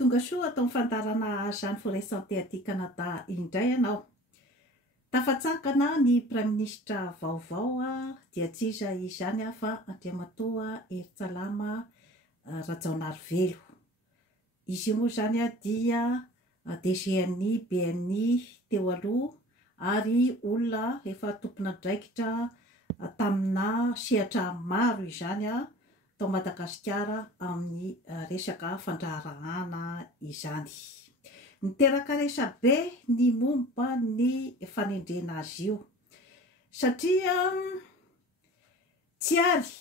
Tonga soa atao mifandarana Jeanne Forêt Santé aty Canada indray ianao. Tafatsakana ny praiminisitra vaovao dia tsy iza izany fa Andriamatoa Hery-Tsalama Rajaonarivelo. Izy io moa zany dia DGNI BNI teo aloha ary olona efa tompona draikitra tamina sehatra maro izany tao Madagasikara amin'ny resaka fandraharahana izany. Niteraka resabe ny momba ny fanendrena azy io satria tsy ary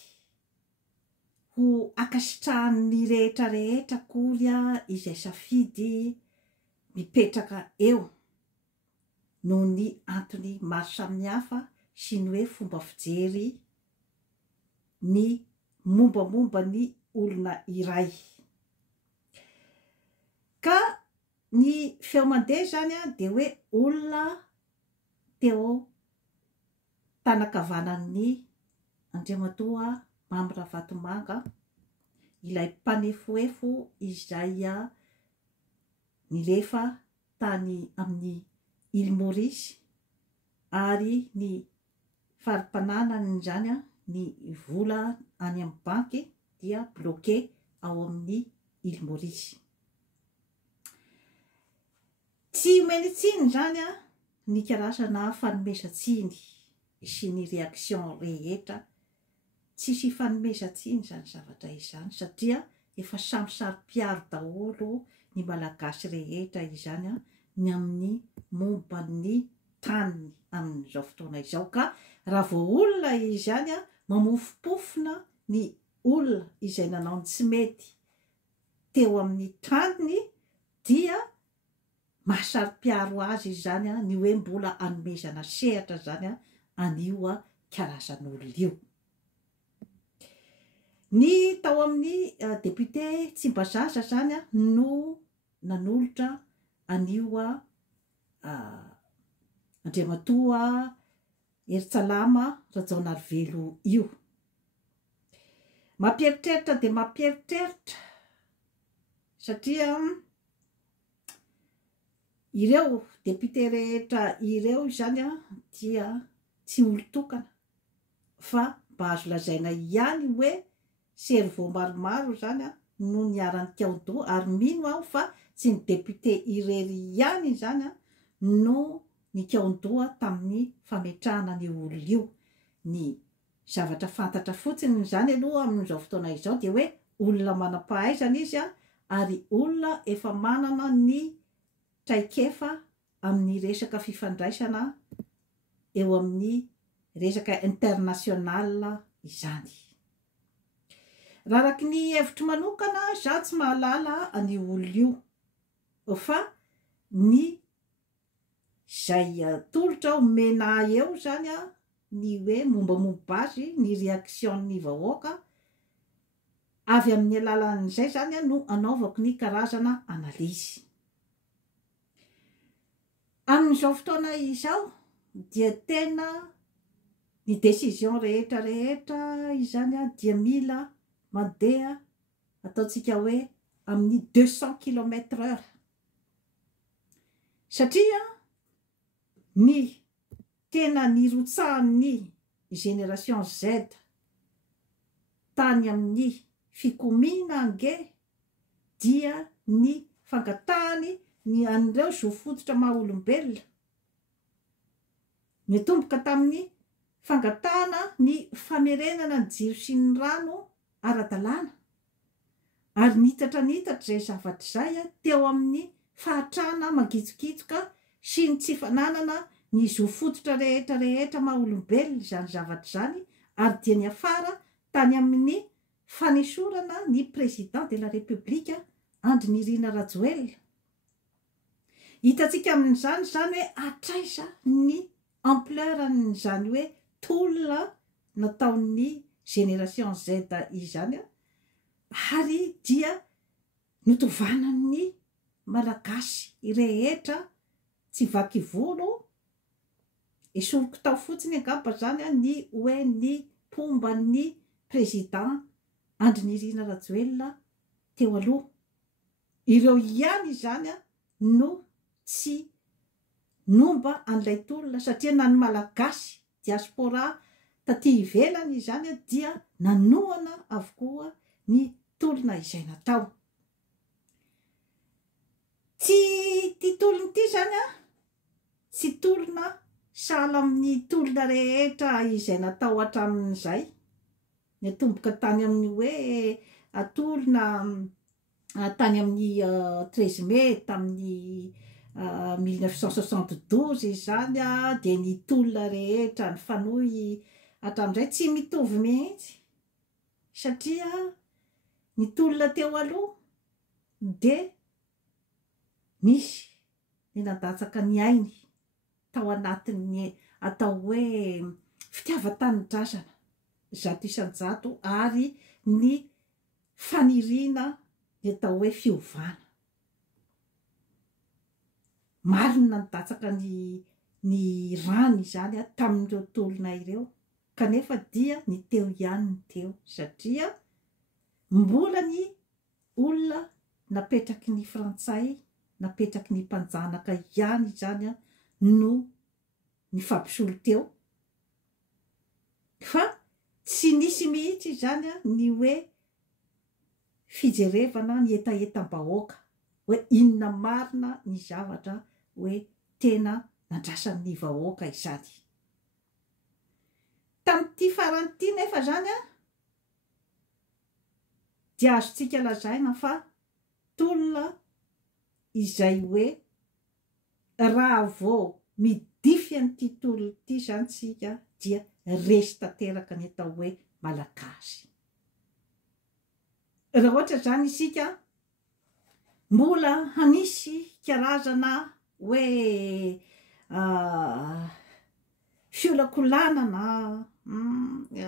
ho akasitrahan'ny rehetra rehetra kory izay safidy mipetraka eo noho ny antony maro samihafa sy ny hoe fomba fijery ny mombamomba ny olona iray. Ka ny feo mandeha zany dia hoe olona teo tanakavanan'ny Andriamatoa Mamy Ravatomanga, ilay mpanefoefo izay nilefa tany amin'ny Île Maurice ary ny farim-pananany zany ny vola any amin'ny banky dia bloqué ao amin'ny Île Maurice. Tsy omeny tsiny zany ny karazana fanomezan-tsiny sy ny réaction rehetra. Tsisy fanomezan-tsiny zany zavatra izany satria efa samy saro-piaro daholo ny malagasy rehetra izany ny amin'ny momba ny tany amin'izao fotoana izao. Ka raha vao olona izany mamofopofona ny olona izay nanao ny tsy mety teo amin'ny taniny dia mahasaro-piaro azy izany ny hoe mbola anomezana sehatra zany anio karazan'olona io. Ny tao amin'ny député Tsimbazaza zany no nanolotra anio Andriamatoa Hery-Tsalama Rajaonarivelo io. Mampieritreritra dia mampieritreritra satria ireo député rehetra ireo zany dia tsy olo-tokana fa mba azo lazaina ihany hoe servô maromaro zany no niarany Kaondo, ary mino aho fa tsy ny député irery ihany zany no ny Kaondo tamin'ny fametrahana ny olona io. Ny zavatra fantatra fotsiny zany aloha amin'izao fotoana izao dia hoe olona manam-pahaizana izy ary olona efa manana ny traikefa amin'ny resaka fifandraisana eo amin'ny resaka international izany. Raha araky ny hevitro manokana za tsy mahalala any olona io fa ny zay tolotra omena eo zany ny hoe mombamomba azy ny réaction'ny vahoaka avy amin'ny alalan'izay zany no anaovako ny karazana analizy. Amin'izao fotoana izao dia tena ny décision rehetra rehetra izany dia mila mandeha ataontsika hoe amin'ny 200 km/h satria ny tena nirotsahan'ny génération Z tany amin'ny fikomiana ange dia ny fangatahany ny an'ireo zo fototra maha olombelona, mitomboka tamin'ny fangatahana ny famerenana ny jiro sy ny rano ara-dalàna ary nitatra zay zavatra zay teo amin'ny fahatrana mangitsokitsoka sy ny tsy fananana ny zo fototra rehetra rehetra maha olombelona zany zavatra zany, ary dia ny afara tany amin'ny fanesorana ny président de la république Andry Nirina Rajoelina. Hitantsika amin'izany zany hoe atraiza ny ampleur n'izany hoe tolona nataon'ny génération Z izany ary dia notovanan'ny malagasy rehetra tsy vaky volo esoriko tao fotsiny angamba zany ny hoe ny pomban'ny président Andry Nirina Rajoelina teo aloha. ireo ihany zany a no tsy nomba an'ilay tolona satria na ny malagasy diaspora taty ivelany zany a dia nanoana avokoa ny tolona izay natao. Ty tolona ty zany a tsy tolona sahala amin'ny tolona rehetra izay natao hatramin'izay natomboka tany amin'ny hoe atolona tany amin'ny 13 mai tamin'ny 1972 zany a de ny tolona rehetra ny fanohy hatramin'izay tsy mitovy mihitsy satria ny tolona teo aloha de misy ny nadatsaka ny ainy tao anatin'ny atao hoe fitiavan-tanindrazana zato isan-jato ary ny faniriana ny atao hoe fiovana. Marina nidatsaka ny rany zany a tamin'ireo tolona ireo kanefa dia ny teo ihany ny teo satria mbola ny olona napetraky ny frantsay napetraky ny mpanjanaka ihany zany a no ny fampisolo teo fa tsy nisy mihitsy zany a ny hoe fijerevana ny etaetam-bahoaka hoe inona marina ny zavatra hoe tena nandrasan'ny vahoaka izany. Tamin'ity farany ity nefa zany a dia azontsika lazaina fa tolona izay hoe raha vao midify an'ity tolona ity zany tsika dia resy tanteraka ny atao hoe malagasy. Raha ohatra zany isika mbola hanisy karazana hoe fiolakolana na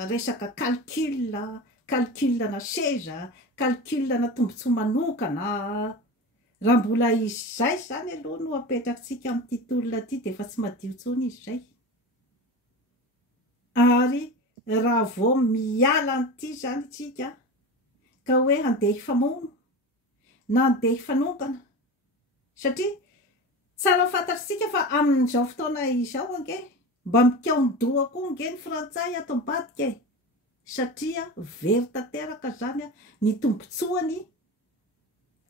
resaka calcul na seza calcul na tombontsoa manokana raha mbola izay zany aloha no apetraksika amin'ity tolona ity de efa tsy madio tsony izy zay. Ary raha vao miala an'ity zany tsika ka hoe handeha hifamono na handeha hifanokana satria tsara fantatritsika fa amin'izao fotoana izao ange mba mikaondoha koa nge ny frantsay ato ambadika satria very tanteraka zany a ny tombontsoany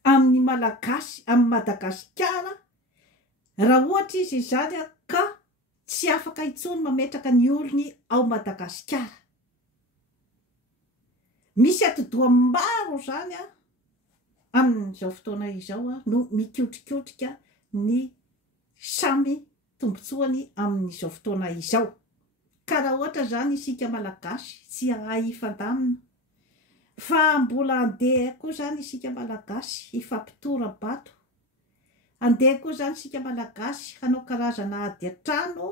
amin'ny malagasy amin'ny Madagasikara raha ohatra izy zany a ka tsy afaka itsony mametraka ny olony ao Madagasikara. Misy atidoha maro zany a amin'izao fotoana izao a no mikotrikotrika ny samy tombontsoany amin'izao fotoana izao ka raha ohatra zany isika malagasy tsy ahay ifandamina fa mbola andeha koa zany isika malagasy ifampitora-bato andeha koa zany isika malagasy hanao karazana ady an-trano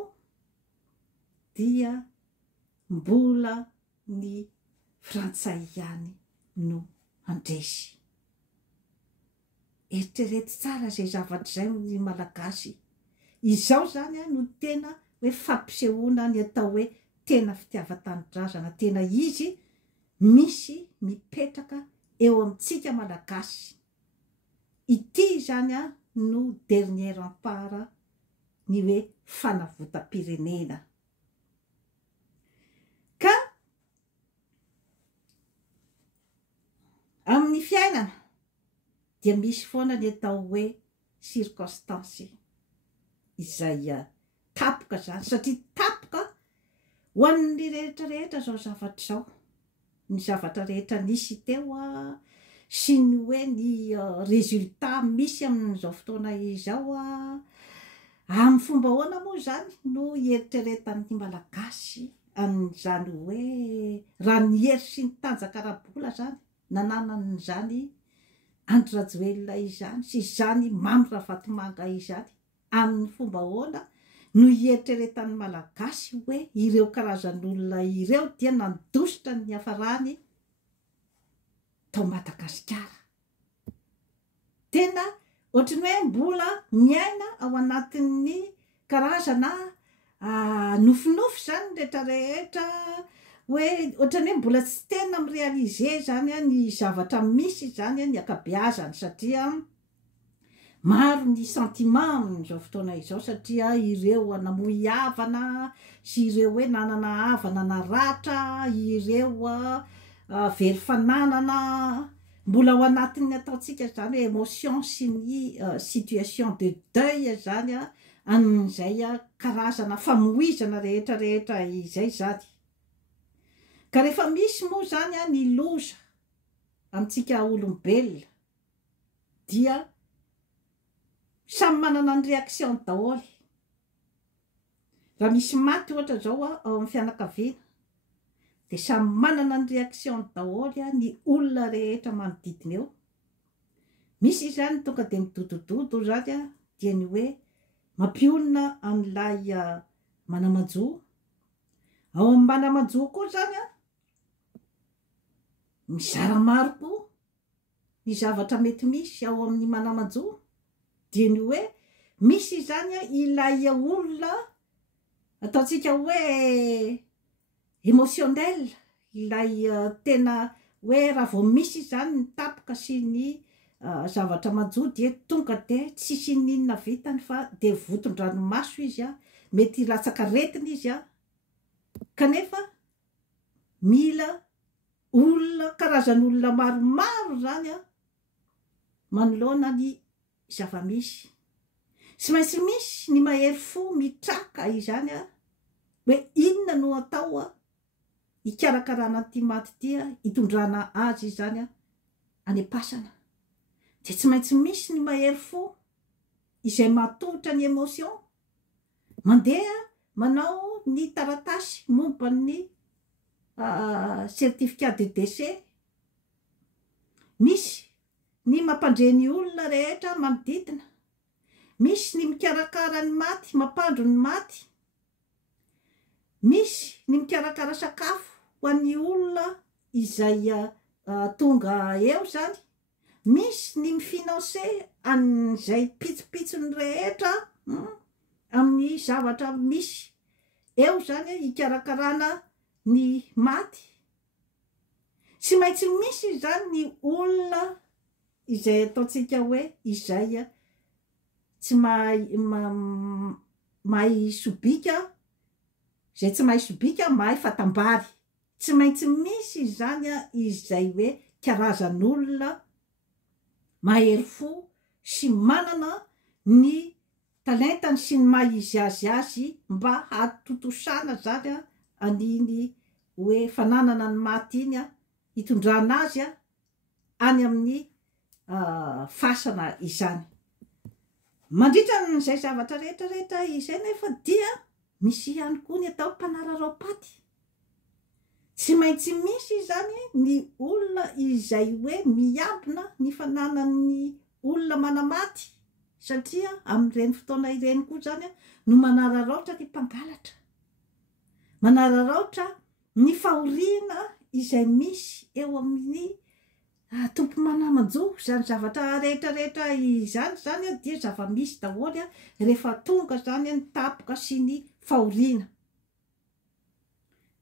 dia mbola ny frantsay ihany no andresy. Eritrereto tsara zay zavatra zay ny malagasy izao zany a no tena hoe fampisehoana ny atao hoe tena fitiavan-tanindrazana tena izy misy mipetraka eo amintsika malagasy. Ity zany a no dernier rempart ny hoe fanavotam-pirenena. Ka amin'ny fiainana dia misy foana ny atao hoe circonstance izay tapoka zany satria tapoka ho an'ny rehetra rehetra zao zavatra zao ny zavatra rehetra nisy teo a sy ny hoe ny résultat misy amin'izao fotoana izao a amin'ny fomba hoana moa zany no eritreretan'ny malagasy amin'izany hoe raha ny hery sy ny tanjaka rabola zany nananany zany Andry Rajoelina izany sy zany Mamy Ravatomanga izany amin'ny fomba hoana no eritreretan'ny malagasy hoe ireo karazan'olona ireo dia nandositra ny hafarany tao Madagasikara. Tena ohatrany hoe mbola miaina ao anatin'ny karazana nofinofy zany rehetra rehetra hoe ohatrany hoe mbola tsy tena mirealize zany ny zavatra misy zany ny akabeazany satria maro ny sentiment amin'izao fotoana izao satria ireo namoy havana sy ireo hoe nanana havana naratra, ireo very fananana mbola ao anatin'ny ataontsika zany hoe émotion sy ny situation de deuil zany amin'izay karazana famoizana rehetrarehetra izay zany. Ka rehefa misy moa zany ny loza amintsika olombelona dia samy manana ny réaction daholo. Raha misy maty ohatra zao ao amin'ny fianakaviana dia samy manana ny réaction daholo ny olona rehetra manodidina eo. Misy zany tonga dia midodododo zany dia ny hoe mampionona amin'ilay manamajo. Ao amin'ny manamajo koa zany mizara maro koa ny zavatra mety misy ao amin'ny manamajo. Dia ny hoe misy zany ilay olona ataontsika hoe émotionnel, ilay tena hoe raha vao misy zany ny tapoka sy ny zavatra majo dia tonga dia tsisy ninona vitany fa dia voton-dranomaso izy mety latsaka retina izy kanefa mila olona karazan'olona maromaro zany manoloana ny zava-misy. Sy maintsy misy ny mahery fo mitraka izany hoe inona no atao hikarakarana ty maty ty hitondrana azy izany any am-pasana. Dia tsy maintsy misy ny mahery fo izay matotra ny émotion mandeha manao ny taratasy momba ny certificat de décès. Misy ny mampandreny olona rehetra manodidina, misy ny mikarakara ny maty, mampandro ny maty, misy ny mikarakara sakafo ho an'ny olona izay tonga eo zany, misy ny mifinanse an'izay pitsopitsony rehetra amin'ny zavatra misy eo zany hikarakarana ny maty. Sy maintsy misy zany ny olona izay ataontsika hoe izay tsy mahay sobika, izay tsy mahay sobika mahay fatambary. Tsy maintsy misy zany izay hoe karazan'olona mahery fo sy manana ny talentany sy ny maha izy azy mba hatotosana zany an'iny hoe fananana ny maty iny hitondrana azy any amin'ny fasana izany. Mandritra n'izay zavatra rehetrarehetra izay nefa dia misy ihany koa ny atao mpanararaopaty. Tsy maintsy misy zany ny olona izay hoe miambina ny fananan'ny olona manamaty satria amin'ireny fotoana ireny koa zany no manararaotra ny mpangalatra, manararaotra ny fahoriana izay misy eo amin'ny tompo manamajo. Zany zavatra rehetrarehetra izany dia zava-misy daholo rehefa tonga zany ny tapoka sy ny fahoriana.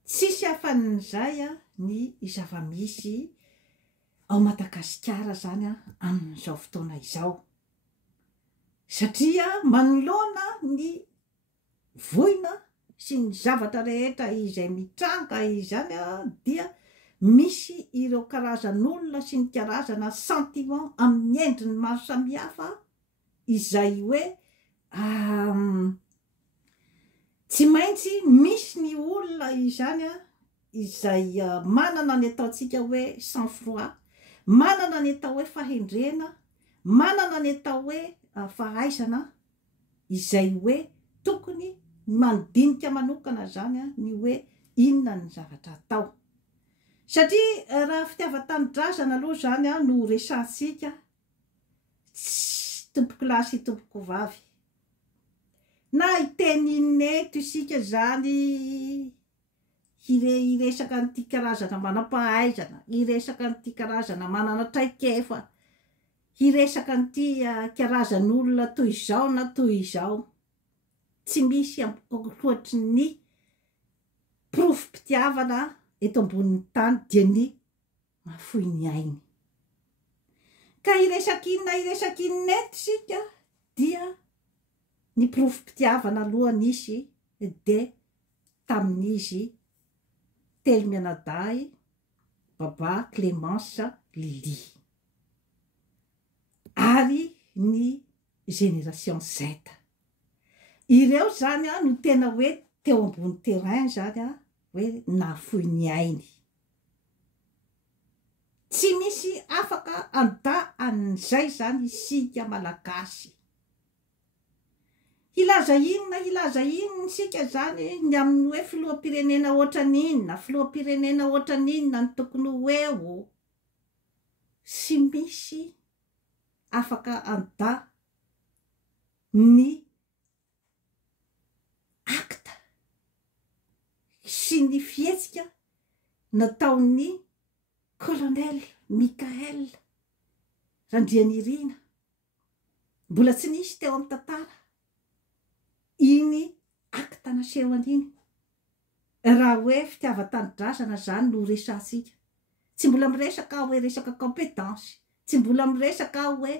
Tsisy hafan'izay ny zava-misy ao Madagasikara zany amin'izao fotoana izao satria manoloana ny voina sy ny zavatra rehetra izay mitranga izany dia misy ireo karazan'olona sy ny karazana sentiment amin'ny endriny maro samihafa izay hoe tsy maintsy misy ny olona izany izay manana ny ataontsika hoe sang froid, manana ny atao hoe fahendrena, manana ny atao hoe fahaizana izay hoe tokony mandinika manokana zany ny hoe inona ny zavatra atao. Satria raha fitiavan-tanindrazana aloha zany no resantsika, tompoko lahy sy tompoko vavy, na hiteny ineto isika zany hiresaka n'ity karazana manam-pahaizana, hiresaka n'ity karazana manana traikefa, hiresaka n'ity karazan'olona toy izao na toy izao, tsy misy ankoatry ny profim-pitiavana eto ambonin'ny tany dia ny mahafoy ny ainy. ka iresakinina eto sika dia ny profim-pitiavana alohan'isy de tamin'izy telo mianadahy baba Clémence Lily ary ny génération Z ireo zany no tena hoe teo ambony terrain zany hoe nafoy ny ainy tsy misy afaka anda an'izay zany isika malagasy hilaza inona sika zany ny amin'ny hoe filoham-pirenena ohatran'inona ny tokony hoeo sy misy afaka anda ny akta sy ny fihetsika nataon'ny colonel Michael Randrianirina mbola tsy nisy teo amin'ny tantara iny akta nasehon'iny raha hoe fitiavan-tanindrazana zany no resansika tsy mbola miresaka hoe resaka compétence tsy mbola miresaka hoe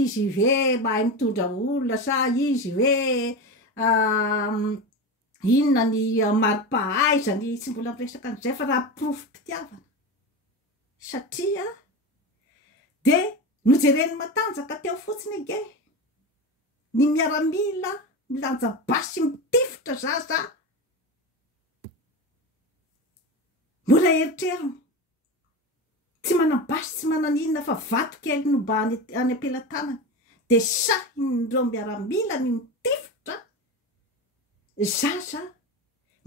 izy ve mahay mitondra olona sa izy ve inona ny mari-pahaizany tsy mbola miresaka an'izay fa raha profim-pitiavana satria de nojereny matanjaka teo fotsiny ge ny miaramila milanja basy mitifitra zaza mbola eritreriny tsy manam-basy tsy manan'inona fa vato kely no mba any ampelantanany de sahin'ireo miaramila ny mitifitra zaza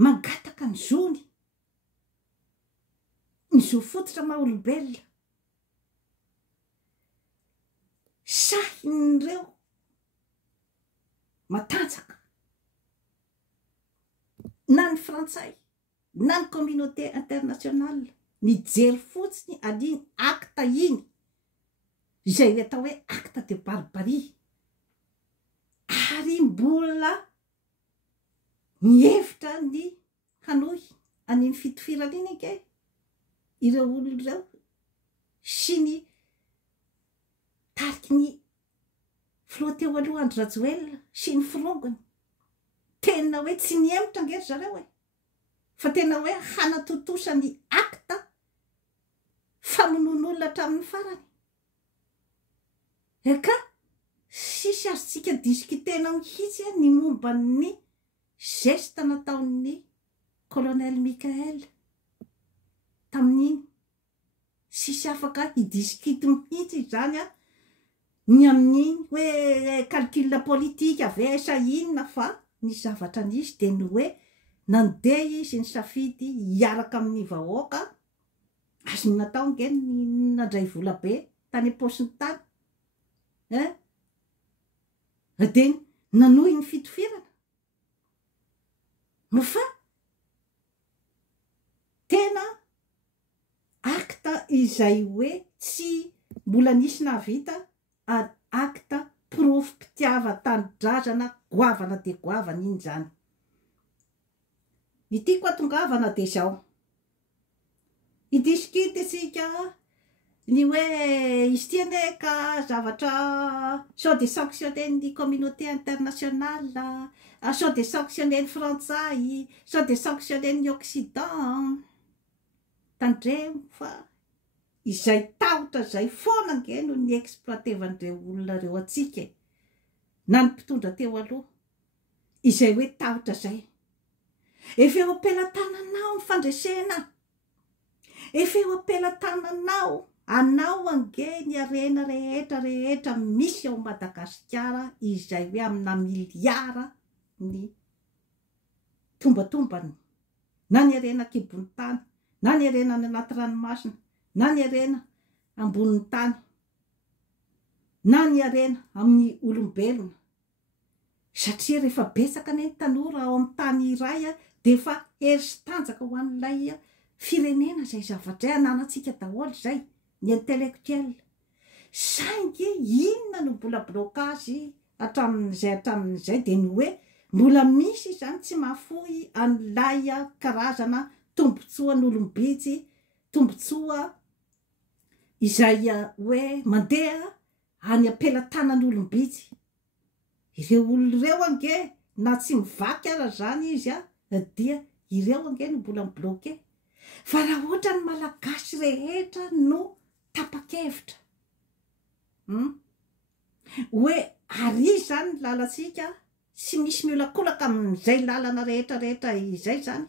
mangataka ny zony ny zo fototra maha olombelona sahin'ireo matanjaka na ny frantsay na ny communauté internationale ny jery fotsiny aniny akta iny izay atao hoe acte de barbarie ary mbola nihevitra ny hanohy aniny fitofirana iny ke ireo olona ireo sy ny tariky ny filoha teo aloha Andry Rajoelina sy ny firongony tena hoe tsy niemotra angery zareo fa tena hoe hanatotosa ny akta famonon'olona hatramin'ny farany eka sisy azotsika diskitena mihitsy ny momba ny geste nataon'ny colonel Michael tamin'iny sisy afaka hidiskity mihitsy zany ny amin'iny hoe calcul politika avesa inona fa ny zavatra nisy de ny hoe nandeha izy ny safidy hiaraka amin'ny vahoaka azo ny natao nge ny nandray vola be tany am-paosiny tany de nanohy ny fitofirana mofa tena akta izay hoe tsy mbola nisy nahavita ary akta profim-pitiava-tanindrazana goavana de goavana iny zany ny tiako atongavana de zao hidiskity asika ny hoe izy tia ane ka zavatra sao de sanctionner ny communauté internationale sao de sanctionner ny frantsay sao de sanctionner ny occident tandremo fa izay tahotra zay foana nge no ny exploitevan'ireo olona reo atsika na ny mpitondra teo aloha izay hoe tahotra zay efa eo ampelantananao ny fandresena efa eo ampelantananao anao ange ny arena rehetra misy ao Madagasikara izay hoe amina miliara ny tombatombany na ny arena kibony tany na ny arena ny anaty ranomasina na ny arena ambonin'ny tany na ny arena amin'ny olombelona satria rehefa betsaka ny tanora ao amin'ny tany iray de efa hery sy tanjaka ho an'ilay firenena zay zavatra ananatsika daholo zay ny intellectuel saingy inona no mbola blocage hatramin'izay de ny hoe mbola misy zany tsy mahafoy an'ilay karazana tombotsoa n'olombitsy tombotsoa izay hoe mandeha any ampelatanan'olombitsy. Ireo olo reo ange na tsy mivaky ara zany izy dia ireo ange no mbola mibloke. Fa raha ohatra ny malagasy rehetra no tapa-kevitra hoe ary zany lalantsika sy misy miolakolaka amin'izay lalana rehetrarehetra izay zany,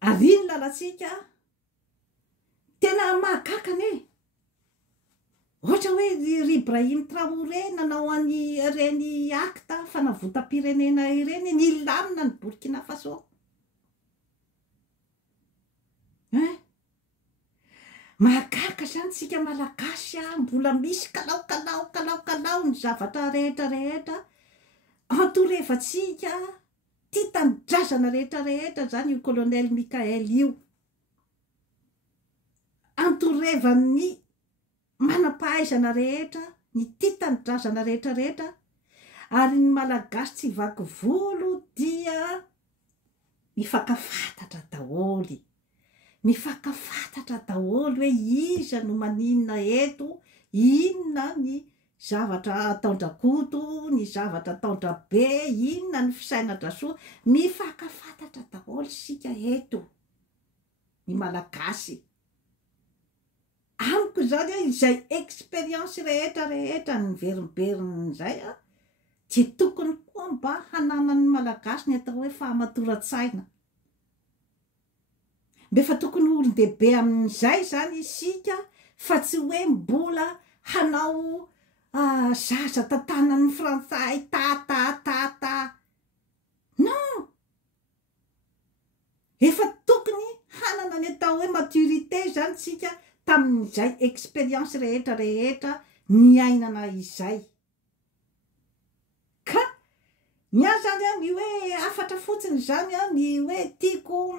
ary ny lalantsika tena mahagakany e. Ohatra hoe ry Ibrahim Traoré nanao any reny acte fanavotam-pirenena ireny nilamina ny Burkina Faso. Mahagaga zany tsika malagasy mbola misy kalao ny zavatra rehetrarehetra antorevantsika ty tanindrazana rehetrarehetra zany io colonel Mikael io, antorevan'ny manam-pahaizana rehetra ny ty tanindrazana rehetrarehetra. Ary ny malagasy tsy vaky volo dia mifakafantatra daholy, mifakafantatra daholy hoe iza no maninona eto, inona ny zavatra ataondrakoto, ny zavatra ataondrabe, inona ny fisainadrasoa, mifakafantatra daholy sika eto ny malagasy. Amiko zany izay expérience rehetrarehetra ny verimberiny zay tsy tokony koa mba hananany malagasy ny atao hoe fahamatoran-tsaina. Mbefa tokony olon-dehibe amin'izay zany isika, fa tsy hoe mbola hanao zaza tantanan'ny frantsay non, efa tokony hanana ny atao hoe maturité zany sika tamin'izay expérience rehetrarehetra niainana izay. Ka nya zany ny hoe afatra fotsiny zany ny hoe tiako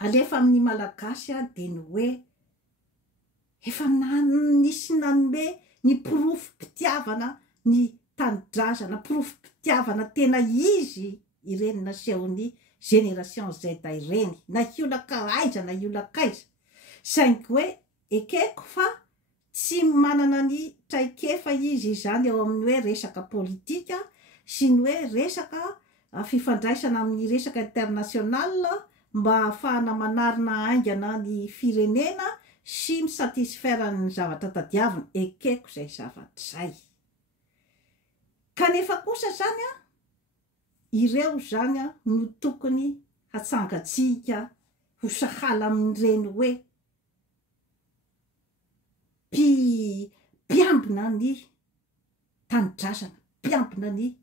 alefa amin'ny malagasy de ny hoe efa nisy nanome ny porofom-pitiavana ny tanindrazana, porofom-pitiavana tena izy ireny nasehony génération Z ireny, na hiolaka aiza na hiolaka aiza. Saingy hoe ekeko fa tsy manana ny traikefa izy zany eo amin'ny hoe resaka politika sy ny hoe resaka fifandraisana amin'ny resaka international mba ahafahana manarina aingana ny firenena sy misatisfaire ny zavatra tadiavina. Ekeko zay zavatra zay. Kanefa kosa zany ireo zany no tokony hatsangatsika ho sahala amin'ireny hoe mpiambina ny tanindrazana, mpiambina ny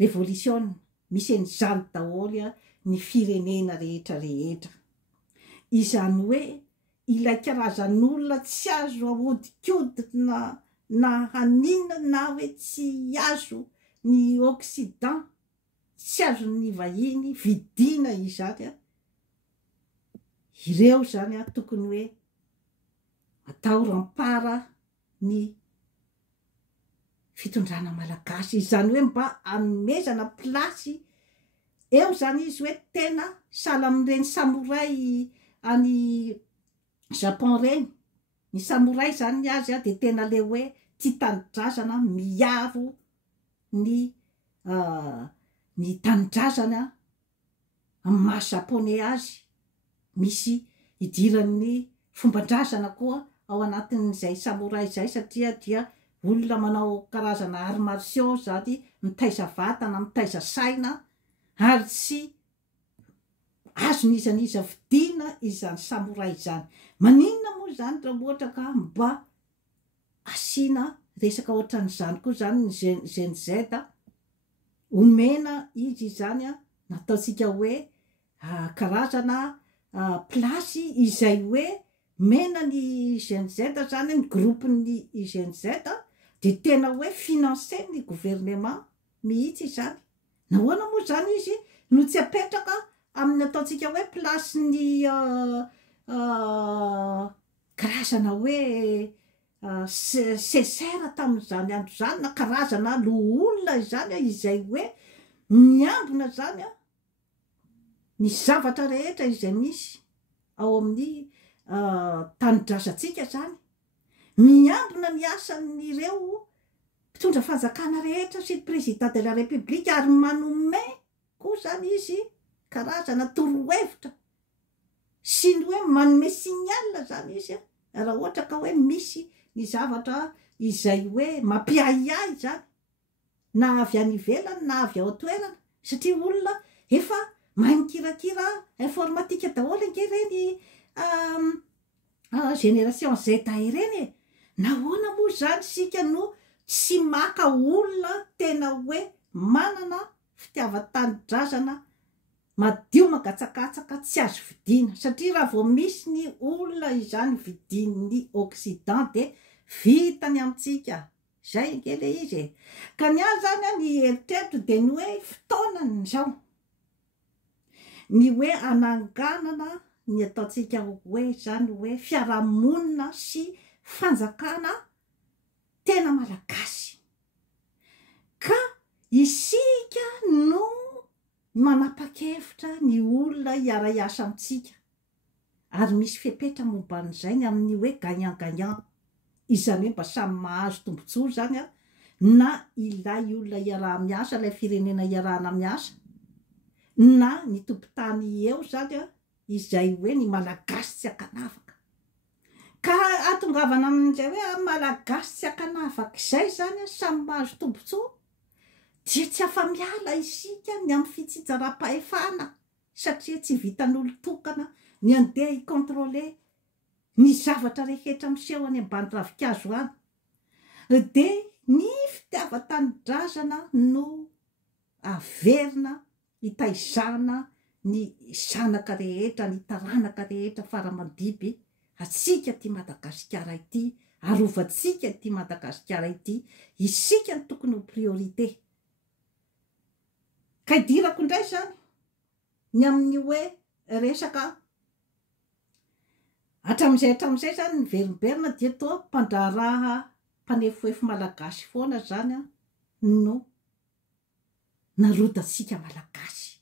révolution, misy an'izany daholy ny firenena rehetrarehetra. Izany hoe ilay karazan'olona tsy azo ahodikodina na hanina na hoe tsy azo ny Occident, tsy azo ny vahiny vidina izany ireo zany tokony hoe atao rampara ny fitondrana malagasy. Izany hoe mba anomezana plasy eo zany izy hoe tena sahala amin'ireny samoray any Japon reny. Ny samoray zany ny azy de tena le hoe ty tanindrazana miaro ny tanindrazana amin'ny maha japonais azy. Misy idiran'ny fombandrazana koa ao anatin'izay samoray zay, satria dia olona manao karazana arts martiaux zany, mitaiza vatana, mitaiza saina, ary tsy azon'izaniza vidina izany samoray zany. Maninona moa zany raha ohatra ka mba asina resaka ohatran'izany koa zany ny Gen Z omena izy zany nataotsika hoe karazana plasy izay hoe mena ny Gen Z zany, ny groupe ny Gen Z de tena hoe financé ny gouvernement mihitsy zany. Nahoana moa zany izy no tsy apetraka amin'ny ataotsika hoe plasy ny karazana hoe sesera tamin'izany andro zany, na karazana loholona zany izay hoe miambina zany ny zavatra rehetra izay misy ao amin'ny tanydrasantsika zany miambina ny asan'ireo mpitondra fanjakana rehetra sy ny président de la république ary manome koa zany izy karazana torohevitra sy ny hoe manome signal zany izy raha ohatra ka hoe misy ny zavatra izay hoe mampiahiahy zany na avy any ivelany na avy ao toerana satria olona efa mahay mikirakira informatika daholo ange reny génération Z ireny nahoana moa zany sika no tsy maka olona tena hoe manana fitiavan-tanindrazana madio magatsakatsaka tsy azo vidiana satria raha vao misy ny olona izany vidin'ny Occident de vitany amintsika zay ngele izy ka ny ahy zany ny eritreritro de ny hoe fotoanany zao ny hoe ananganana ny ataontsika hoe zany hoe fiarahamonina sy fanjakana tena malagasy ka isika no manapa-kevitra ny olona hiara-hiasa amintsika ary misy fepetra momban'izay ny amin'ny hoe gagnant-gagnant izany hoe mba samy mahazo tombontsoa zany na ilay olona hiaraha-miasa ilay firenena hiarahana miasa na ny tompon-tany eo zany izay hoe ny malagasy tsy akanavaka ka atongavana amin'izay hoe malagasy tsy akanavaka izay zany samy mahazo tombontsoa dia tsy afa-miala isika ny amin'ny fitsitsara-pahefana satria tsy vitan'olo tokana ny andeha hicontrôler ny zavatra rehetra miseho any ambany ravikazo any de ny fitiavan-tanindrazana no averina hitaizana ny zanaka rehetra ny taranaka rehetra faramandiby atsika ty Madagasikara ity arovantsika ty Madagasikara ity isika ny tokony ho priorité ka idirako indray zany ny amin'ny hoe resaka hatramin'izay zany ny verimberina dia toa mpandraraha mpanefoefo malagasy foana zany no narodatsika malagasy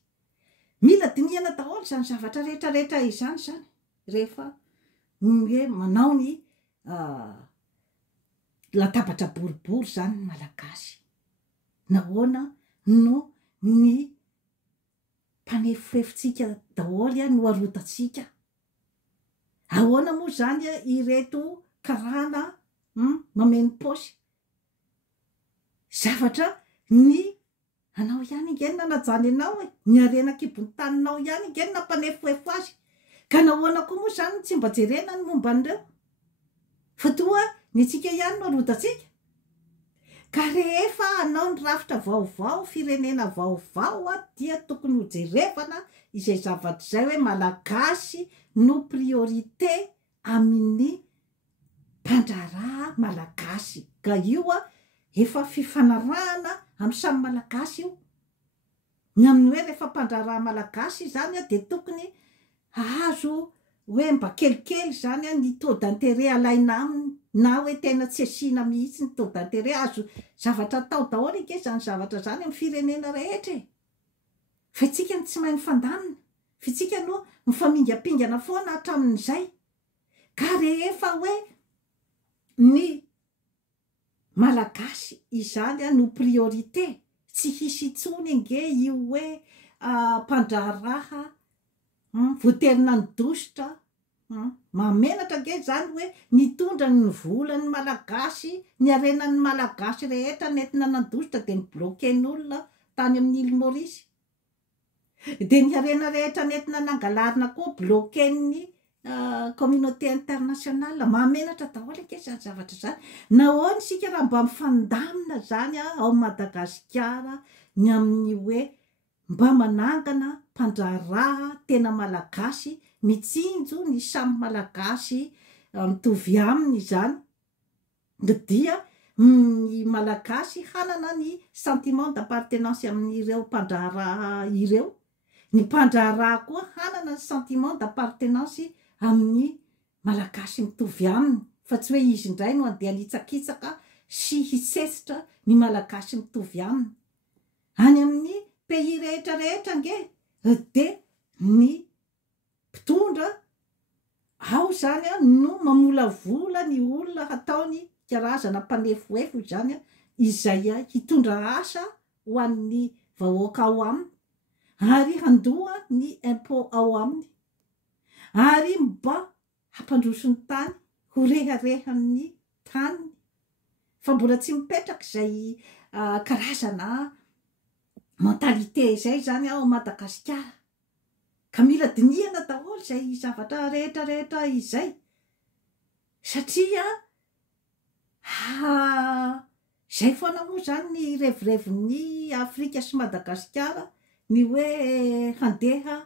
mila dinihana daholo zany zavatra rehetrarehetra izany zany rehefa hoe manao ny latabatra boribory zany ny malagasy nahoana no ny mpanefoefitsika daholo no arodatsika ahoana moa zany ireto karana mameno paosy zavatra ny anao ihany ingeny nanajany anao ny arena-kibony taninao ihany ingeny nampanefofefo azy ka nahoana koa moa zany tsy mba jerena ny momba an'ireo fa toa ny tsika ihany no arodatsika ka rehefa anao ny rafitra vaovao firenena vaovao dia tokony ho jerevana izay zavatra zay hoe malagasy no priorité amin'ny mpandraraha malagasy ka io efa fifanarahana amin'ny samy malagasy io ny amin'ny hoe rehefa mpandraraha malagasy zany de tokony azo hoe mba kelikely zany ny taux d'intérêt alaina aminy na hoe tena tsy asiana mihitsy ny taux d'intérêt azo zavatra atao daholo ike zany zavatra zany amin'ny firenena rehetra fa itsika ny tsy mahay mifandamina fa itsika no mifamingapingana foana hatramin'izay ka rehefa hoe ny malagasy izany no priorité tsy hisy itsony nge io hoe mpandraraha voaterina ny dositra mamenatra nge zany hoe nitondra ny volan'ny malagasy ny arenan'ny malagasy rehetra nentina nandositra de ny bloquen'olona tany amin'ny Île Maurice de ny arena rehetra nentina nangalarina koa bloquen'ny communauté internationale mamenatra daholo nke zany zavatra zany nahoana sika raha mba mifandamina zany ao Madagasikara ny amin'ny hoe mba manangana mpandraraha tena malagasy mitsinjo ny samy malagasy mitovy aminy zany dia ny malagasy hanana ny sentiment d'appartenance amin'ireo mpandraraha ireo ny mpandraraha koa hanana ny sentiment d'appartenance amin'ny malagasy mitovy aminy fa tsy hoe izy indray no andeha nitsakitsaka sy hisesitra ny malagasy mitovy aminy any amin'ny pays rehetra rehetra nge de ny mpitondra ao zany a no mamolavola ny olona hataony karazana mpanefoefo zany a izay a hitondra asa ho an'ny vahoaka ao aminy ary handoa ny impôt ao aminy ary mba hampandrosony tany ho reharehan'ny taniny fa mbola tsy mipetraka zay karazana mentalité zay zany ao Madagasikara ka mila dinihana daholo zay zavatra rehetrarehetra izay satria zay foana moa zany ny revireviny Afrika sy Madagasikara ny hoe handeha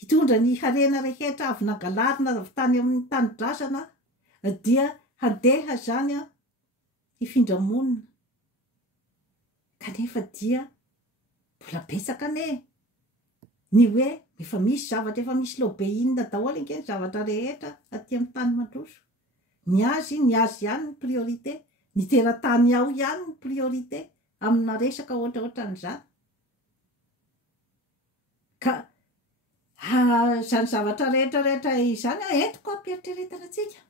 hitondra ny harena rehetra avy nangalarina avy tany amin'ny tany-drazana dia handeha zany a hifindra monina kanefa dia mbola betsaka ane ny hoe efa misy zavatra efa misy lobeina daholo nke ny zavatra rehetra aty amin'ny tany mandroso ny azy ihany ny priorité ny teratany ao ihany ny priorité amina resaka ohatraohatran'izany ka zany zavatra rehetrarehetra izany entiko ampieritrretana atsika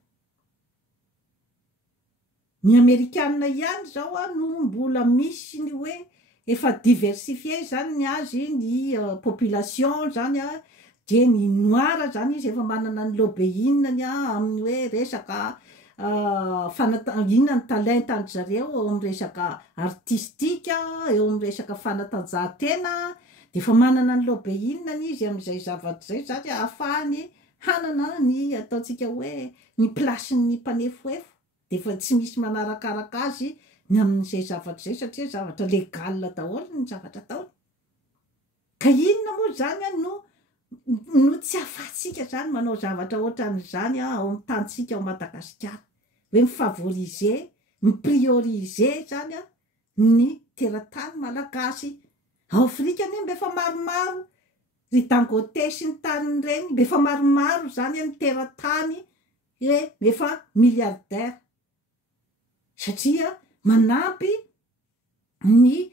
ny Amerikanina ihany zao a no mbola misy ny hoe efa diversifié zany ny azy ny population zany a de ny noira zany izy efa manana ny lobeinany a amin'ny hoe resaka inona ny talenta any zareo eo amin'ny resaka artistika eo amin'ny resaka fanatanjahantena de efa manana ny lobeinany izy amin'izay zavatra zay zany ahafahany hanana ny ataontsika hoe ny placen'ny mpanefoefo de efa tsy misy manarakaraka azy ny amin'izay zavatra zay satria zavatra legal daholo ny zavatra taony ka inona moa zany a no tsy afatsika zany manao zavatra ohatran'izany ao amin'ny tantsika ao Madagasikara hoe mifavoriser miprioriser zany a ny teratany malagasy ao Afrika ane mba efa maromaro ry Dangote sy ny taniny reny mba efa maromaro zany a ny teratany efa milliardaire satria manampy ny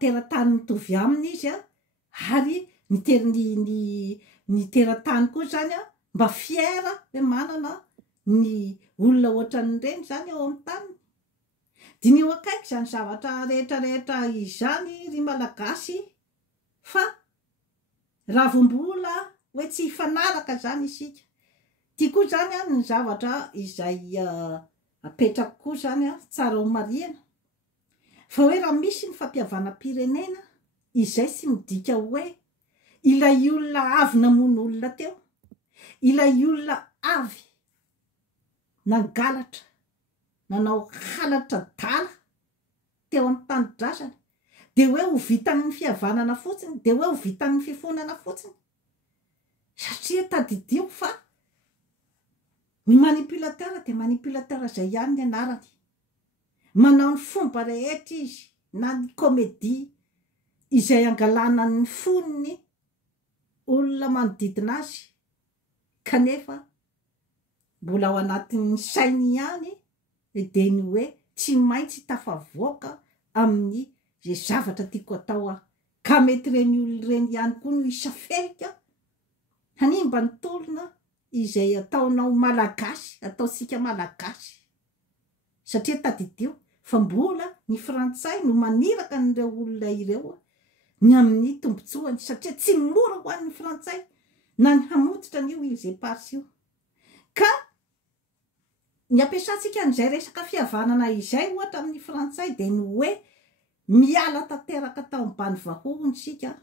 teratany mitovy aminy izy a ary ny teratany koa zany a mba fiera hoe manana ny olona ohatran'ireny zany ao amin'ny taniny diny eo akaiky zany zavatra rehetrarehetra izany ry malagasy fa raha vombola hoe tsy hifanaraka zany isika tia koa zany a ny zavatra izay apetrako koa zany a tsara ho mariana fa hoe raha misy ny fampiavana-pirenena izay tsy midika hoe ilay olona avy namono olona teo ilay olona avy nangalatra nanao halatra dala teo amin'ny tany-drazana de hoe ho vitan'ny fihavanana fotsiny de hoe ho vitan'ny fifonana fotsiny satria tadidio fa ny manipulateur de manipulateur zay ihany ny anarany manao ny fomba rehetra izy na ny comédie izay angalana ny foniny olona manodidina azy kanefa mbola ao anatin'ny sainy ihany de ny hoe tsy maintsy tafavoaka amin'ny zay zavatra tiako atao ka mety reny olona reny ihany koa no isaferika hanimba ny tolona izay ataonao malagasy ataosika malagasy satria tadidio fa mbola ny frantsay no maniraka n'ireo olona ireo ny amin'ny tombotsoany satria tsy mora ho an'ny frantsay na ny hamototra an'io ilzay parsy io ka ny ampiasantsika n'izay resaka fihavanana izay ohatra amin'ny frantsay de ny hoe miala tanteraka tao ambany vahohony sika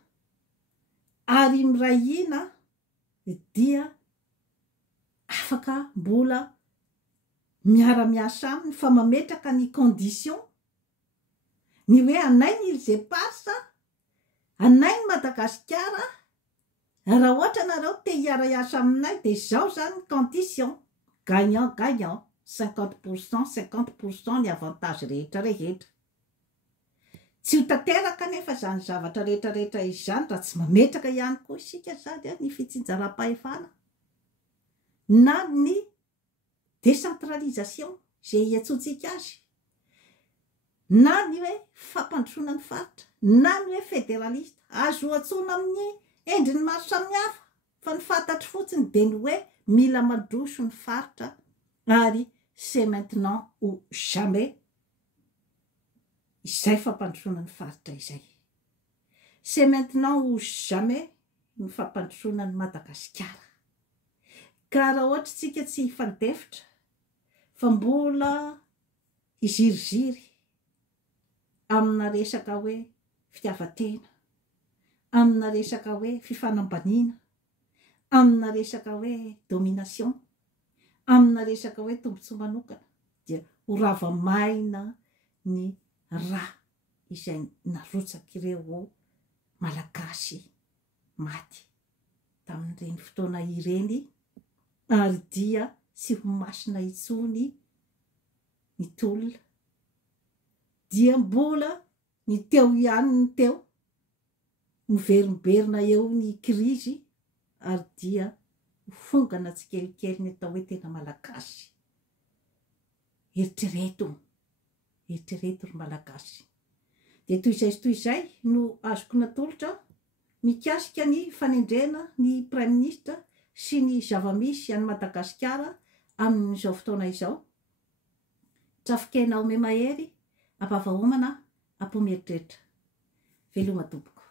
ary mirahina dia afaka mbola miara-miasa aminy fa mametraka ny condition ny hoe anay ny ilzay parsa anay ny Madagasikara raha ohatra nareo te hiara-iasa aminay de zao zany condition gagnant gagnant 50% 50% ny avantage rehetra rehetra tsy ho tanteraka nefa zany zavatra rehetrarehetra izany raha tsy mametraka ihany koa isika zany ny fitsinjaram-pahefana na ny décentralisation zay hiantsontsika azy na ny hoe fampandrosoana ny faritra na ny hoe fédéraliste azo atsona amin'ny endriny maro samihafa fa ny fantatry fotsiny de ny hoe mila mandroso ny faritra ary c'est maintenant ou jamais izay fampandrosoana ny faritra izay. C'est maintenant ou jamais ny fampandrosoana ny Madagasikara. Ka raha ohatra tsika tsy hifandefitra fa mbola iziriziry amina resaka hoe fitiavatena, amina resaka hoe fifanambaniana, amina resaka hoe domination, amina resaka hoe tombotsoa manokana dia ho rava-maina ny ra izay narotsaka ireo malagasy maty tamin'ireny fotoana ireny ary dia tsy ho masina intsony ny tolona dia mbola ny teo ihany ny teo miverimberina eo ny krizy ary dia fongana tsikelikely ny atao hoe tena malagasy. Eritrereto ry malagasy. De toy izay no azoko natolotra mikasika ny fanendrena ny prime ministre sy ny zava-misy any Madagasikara amin'izao fotoana izao. Trafikena ome mahery, ampavahomana, ampomeritreritra. Veloma tompoko.